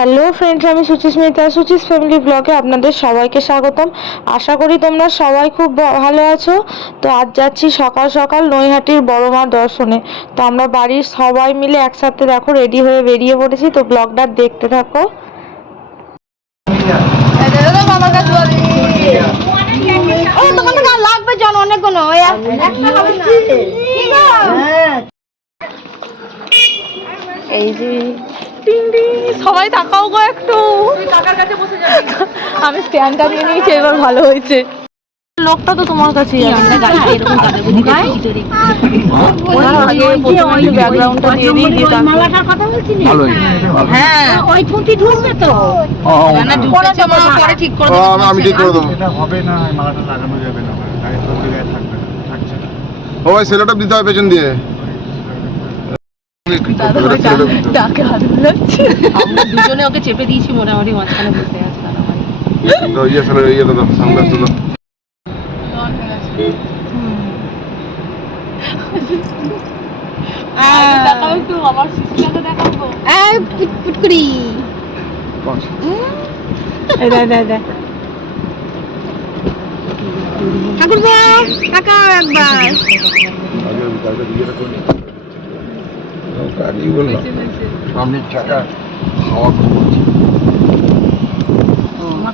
Hello friends, আমি Suchismita, Suchi's family ব্লগে আপনাদের সবাইকে স্বাগতম। আশা করি তোমরা সবাই খুব ভালো আছো। তো আজ যাচ্ছি সকাল সকাল নৈহাটির বড় মার দর্শনে। তো আমরা বাড়ির সবাই মিলে একসাথে দেখো রেডি হয়ে বেরিয়ে পড়েছি। তো ব্লগটা দেখতে থাকো। এই যে সবাই তাকাও গো একটু, কাকার কাছে বসে যাবে। আমি স্ট্যান্ডটা নিয়ে নিয়েছি, এবার ভালো হয়েছে। লোকটা তো তোমার কাছেই আছে। ব্যাকগ্রাউন্ডটা দিয়ে দিই, দিয়ে মালাটার কথা বলছি। হ্যাঁ ওই টুটি ঢুকবে তো, না ঢুকেছে মা, পরে ঠিক করে দেব। আমি ঠিক করে দেব। এটা হবে না, মালাটা লাগানো যাবে না, গায়ে সবজি গায়ে থাকবে না, থাকছে না। ওই সেলোটা দিতে হবে পেছন দিয়ে। আমরা দুজনে ওকে চেপে দিয়েছি, মোটামুটি মাঝখানে বসে আছে।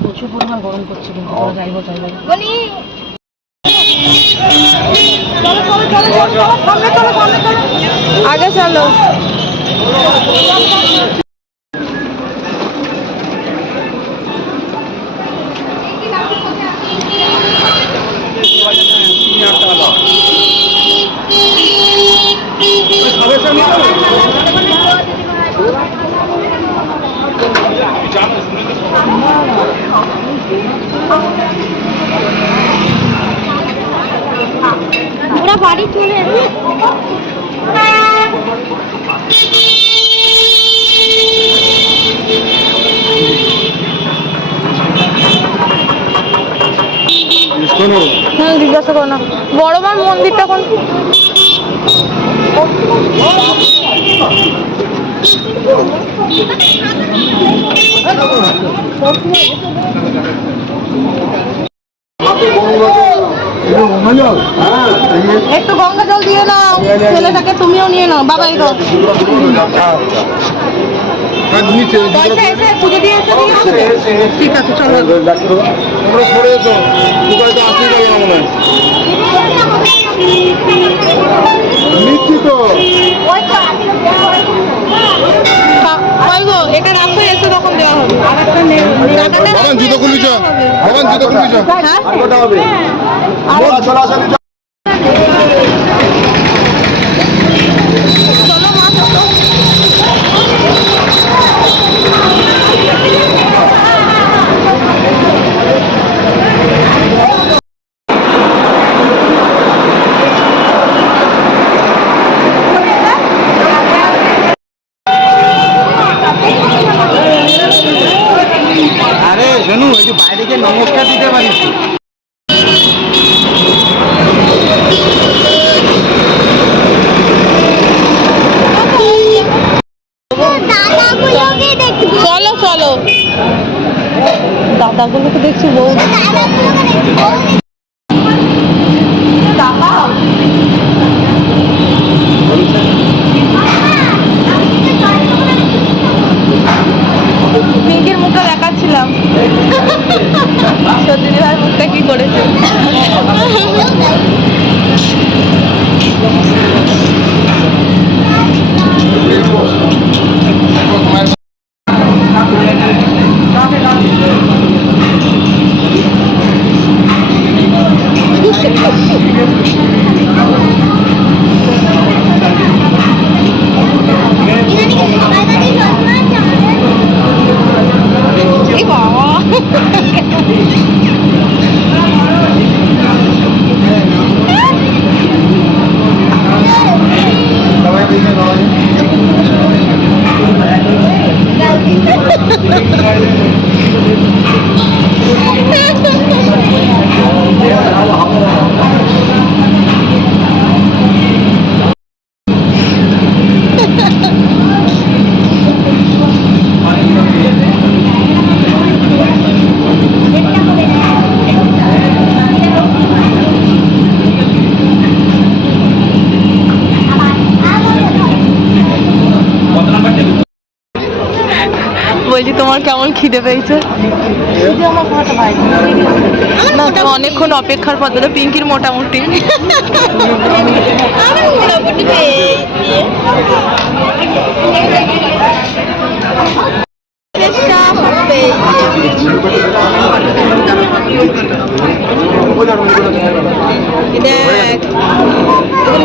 প্রচুর পরিমাণ গরম করছে, কিন্তু যাইবো আগে চলো। ওরা বাড়ি চলে জিজ্ঞাসা করো না। বড় মার মন্দিরটা কোন? একটু গঙ্গা জল দিয়ে নাও, ছেলেটাকে তুমিও নিয়ে নাও। বাবা এই পয়সা এসে পুজো দিয়ে এসে। ঠিক আছে চলো। এটা রাখো, এসে তখন দেওয়া হবে। জুতো খুলিছ, জুতো খুলিছ। বাইরে গিয়ে নমস্কার দিতে পারিস। চলো চলো, দাদাগুলোকে দেখছি। বউ পিঙ্কির মুখটা দেখাচ্ছিলাম। সত্যি ভাই মুখটা কি করেছে। বলছি তোমার কেমন খিদে পেয়েছে? না তো অনেকক্ষণ অপেক্ষার পর তো পিঙ্কির মোটামুটি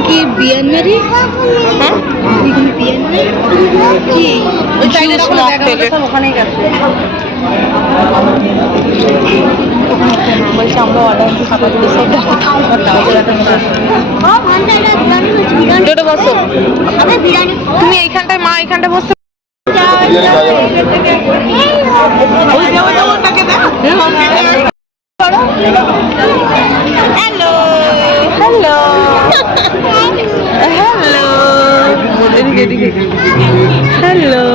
কি বিয়ানমারি? হ্যাঁ কি ওখানেই গেছে। বলছি আমরা অর্ডার বসো তুমি এইখানটায়, মা এইখানটায় বসতে। Hello hello hello hello.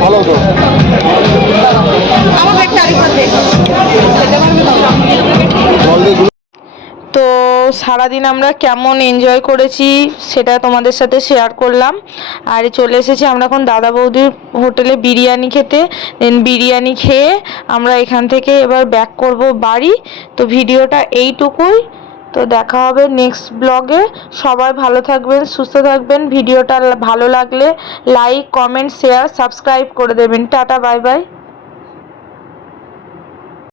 ভালো হতো। তো সারাদিন আমরা কেমন এনজয় করেছি সেটা তোমাদের সাথে শেয়ার করলাম। আর চলে এসেছি আমরা এখন দাদা বৌদির হোটেলে বিরিয়ানি খেতে। দেন বিরিয়ানি খেয়ে আমরা এখান থেকে এবার ব্যাক করব বাড়ি। তো ভিডিওটা এইটুকুই। তো দেখা হবে নেক্সট ব্লগে। সবাই ভালো থাকবেন, সুস্থ থাকবেন। ভিডিওটা ভালো লাগলে লাইক, কমেন্ট, শেয়ার, সাবস্ক্রাইব করে দেবেন। Tata, bye bye.